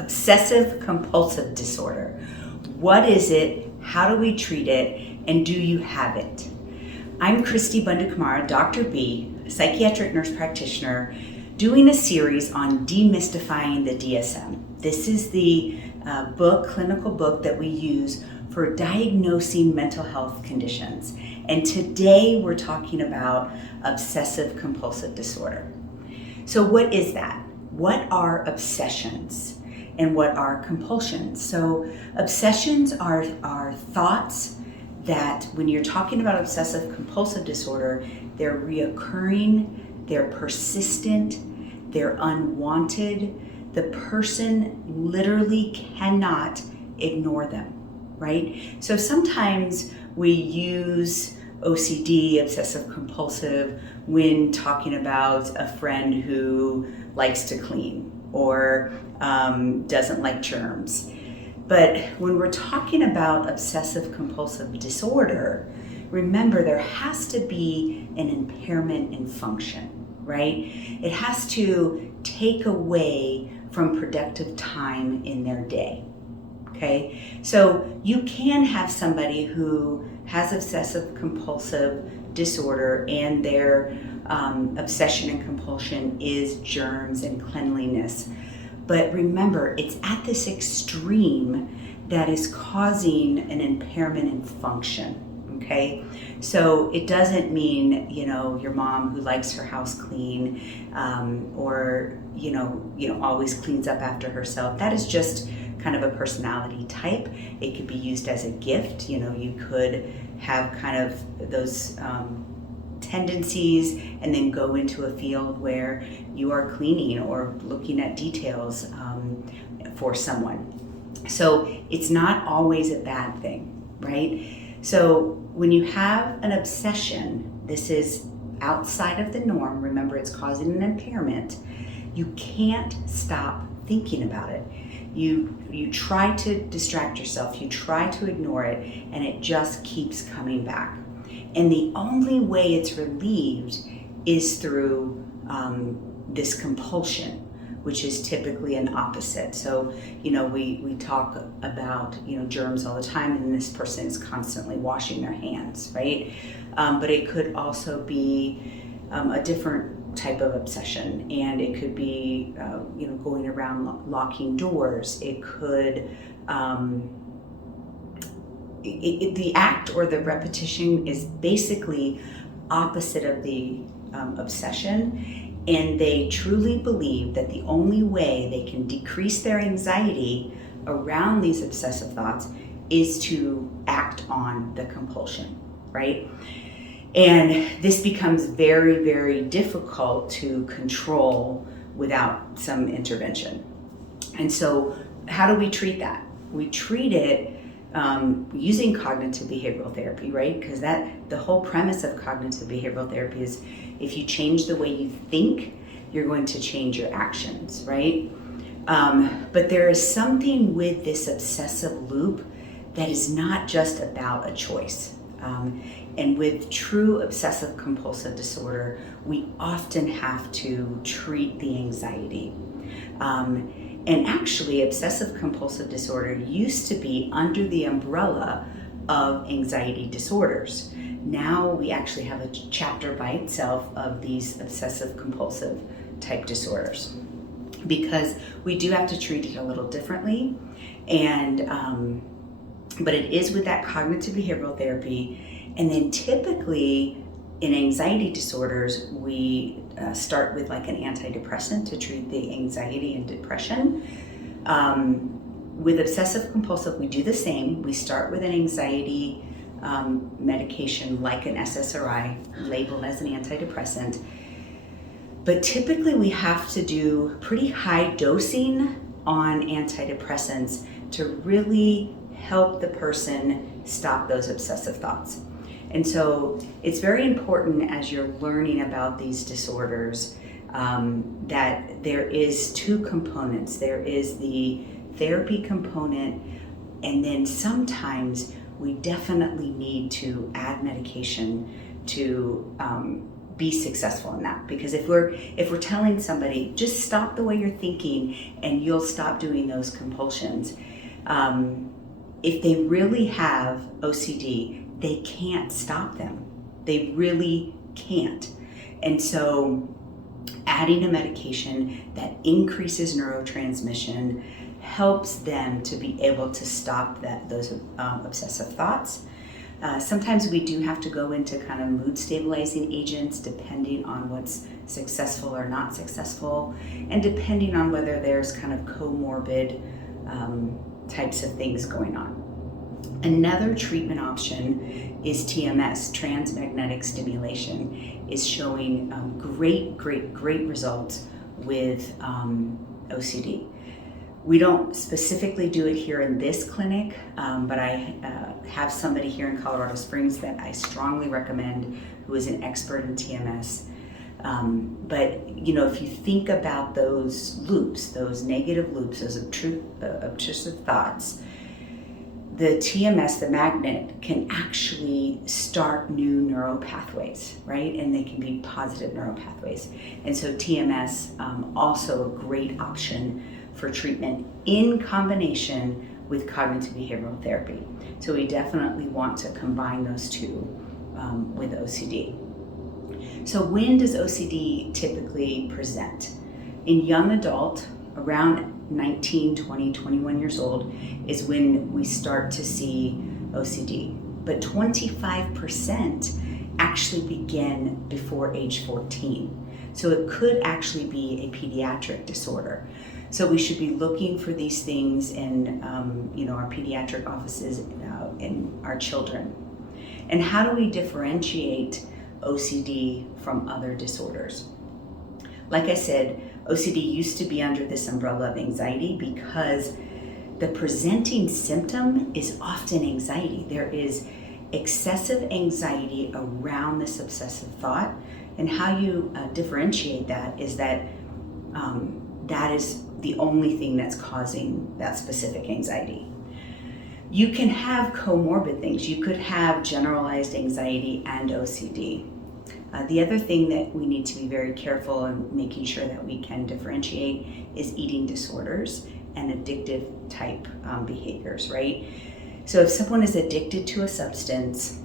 Obsessive-compulsive disorder. What is it? How do we treat it? And do you have it? I'm Cristi Bundukamara, Dr. B, psychiatric nurse practitioner, doing a series on demystifying the DSM. This is the clinical book that we use for diagnosing mental health conditions. And today we're talking about obsessive-compulsive disorder. So what is that? What are obsessions? And what are compulsions? So obsessions are thoughts that when you're talking about obsessive compulsive disorder, they're reoccurring, they're persistent, they're unwanted. The person literally cannot ignore them, right? So sometimes we use OCD, obsessive compulsive, when talking about a friend who likes to clean or doesn't like germs. But when we're talking about obsessive compulsive disorder, remember there has to be an impairment in function, right? It has to take away from productive time in their day, okay? So you can have somebody who has obsessive compulsive disorder and their obsession and compulsion is germs and cleanliness. But remember, it's at this extreme that is causing an impairment in function, okay? So it doesn't mean, your mom who likes her house clean or, always cleans up after herself. That is just kind of a personality type. It could be used as a gift. You could have kind of those tendencies and then go into a field where you are cleaning or looking at details for someone. So it's not always a bad thing, right? So when you have an obsession, this is outside of the norm. Remember, it's causing an impairment. You can't stop thinking about it. You try to distract yourself, you try to ignore it, and it just keeps coming back. And the only way it's relieved is through this compulsion, which is typically an opposite. So, we talk about, germs all the time, and this person is constantly washing their hands, right? But it could also be a different type of obsession, and it could be, going around locking doors. It could, the act or the repetition is basically opposite of the obsession, and they truly believe that the only way they can decrease their anxiety around these obsessive thoughts is to act on the compulsion, right? And this becomes very, very difficult to control without some intervention. And so how do we treat that? We treat it using cognitive behavioral therapy, right? Because the whole premise of cognitive behavioral therapy is if you change the way you think, you're going to change your actions, right? But there is something with this obsessive loop that is not just about a choice. And with true obsessive compulsive disorder, we often have to treat the anxiety. And actually, obsessive compulsive disorder used to be under the umbrella of anxiety disorders. Now we actually have a chapter by itself of these obsessive compulsive type disorders, because we do have to treat it a little differently. And but it is with that cognitive behavioral therapy. And then typically in anxiety disorders, we start with like an antidepressant to treat the anxiety and depression. With obsessive compulsive, we do the same. We start with an anxiety medication like an SSRI, labeled as an antidepressant. But typically we have to do pretty high dosing on antidepressants to really help the person stop those obsessive thoughts. And so it's very important as you're learning about these disorders that there is two components. There is the therapy component, and then sometimes we definitely need to add medication to be successful in that. Because if we're telling somebody, just stop the way you're thinking and you'll stop doing those compulsions, if they really have OCD, they can't stop them. They really can't. And so adding a medication that increases neurotransmission helps them to be able to stop those obsessive thoughts. Sometimes we do have to go into kind of mood stabilizing agents depending on what's successful or not successful, and depending on whether there's kind of comorbid types of things going on. Another treatment option is TMS, transmagnetic stimulation, is showing great results with OCD. We don't specifically do it here in this clinic, but I have somebody here in Colorado Springs that I strongly recommend who is an expert in TMS. But if you think about those loops, those negative loops, those obtrusive thoughts, the TMS, the magnet, can actually start new neural pathways, right? And they can be positive neural pathways. And so TMS, also a great option for treatment in combination with cognitive behavioral therapy. So we definitely want to combine those two with OCD. So when does OCD typically present? In young adult, around 19, 20, 21 years old is when we start to see OCD. But 25% actually begin before age 14. So it could actually be a pediatric disorder. So we should be looking for these things in our pediatric offices in our children. And how do we differentiate OCD from other disorders? Like I said, OCD used to be under this umbrella of anxiety because the presenting symptom is often anxiety. There is excessive anxiety around this obsessive thought. And how you differentiate that is that that is the only thing that's causing that specific anxiety. You can have comorbid things. You could have generalized anxiety and OCD. The other thing that we need to be very careful in making sure that we can differentiate is eating disorders and addictive type behaviors, right? So if someone is addicted to a substance,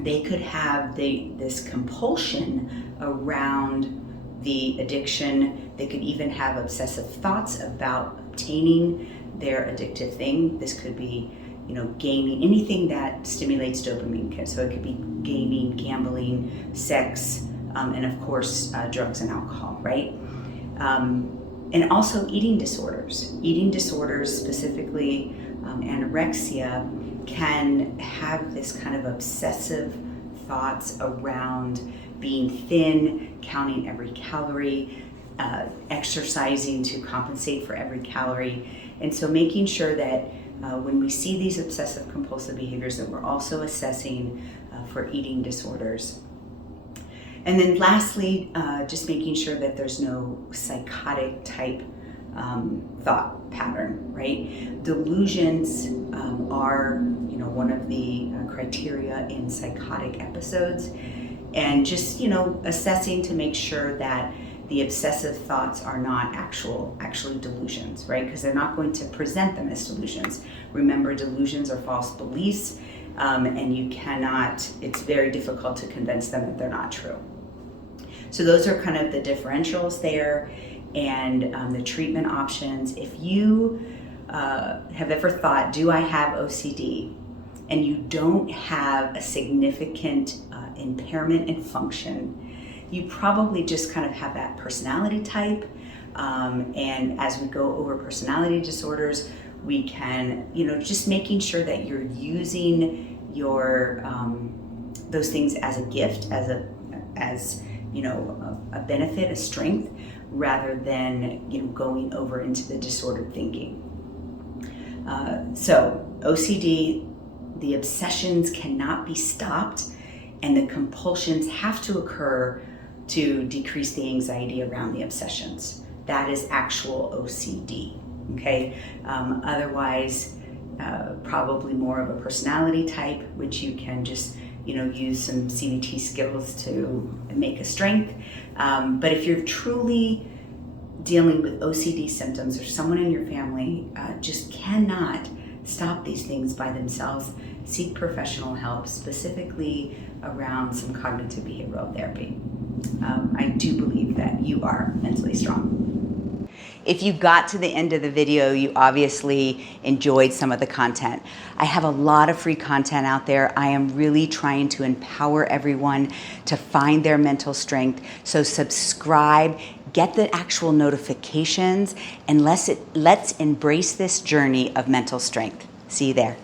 they could have this compulsion around the addiction. They could even have obsessive thoughts about obtaining their addictive thing. This could be, gaming, anything that stimulates dopamine. So it could be gaming, gambling, sex, and of course, drugs and alcohol, right? And also eating disorders. Eating disorders, specifically anorexia, can have this kind of obsessive thoughts around being thin, counting every calorie, exercising to compensate for every calorie. And so making sure that when we see these obsessive compulsive behaviors, that we're also assessing for eating disorders. And then lastly, just making sure that there's no psychotic type thought pattern, right? Delusions are, one of the criteria in psychotic episodes, and just, assessing to make sure that the obsessive thoughts are not actually delusions, right? Because they're not going to present them as delusions. Remember, delusions are false beliefs, and it's very difficult to convince them that they're not true. So those are kind of the differentials there, and the treatment options. If you have ever thought, do I have OCD? And you don't have a significant impairment in function, you probably just kind of have that personality type. And as we go over personality disorders, we can, just making sure that you're using your those things as a gift, as a benefit, a strength, rather than going over into the disordered thinking. So OCD, the obsessions cannot be stopped, and the compulsions have to occur to decrease the anxiety around the obsessions. That is actual OCD, okay? Otherwise, probably more of a personality type, which you can just use some CBT skills to make a strength. But if you're truly dealing with OCD symptoms, or someone in your family just cannot stop these things by themselves, seek professional help, specifically around some cognitive behavioral therapy. I do believe that you are mentally strong. If you got to the end of the video, you obviously enjoyed some of the content. I have a lot of free content out there. I am really trying to empower everyone to find their mental strength. So subscribe, get the actual notifications, and let's embrace this journey of mental strength. See you there.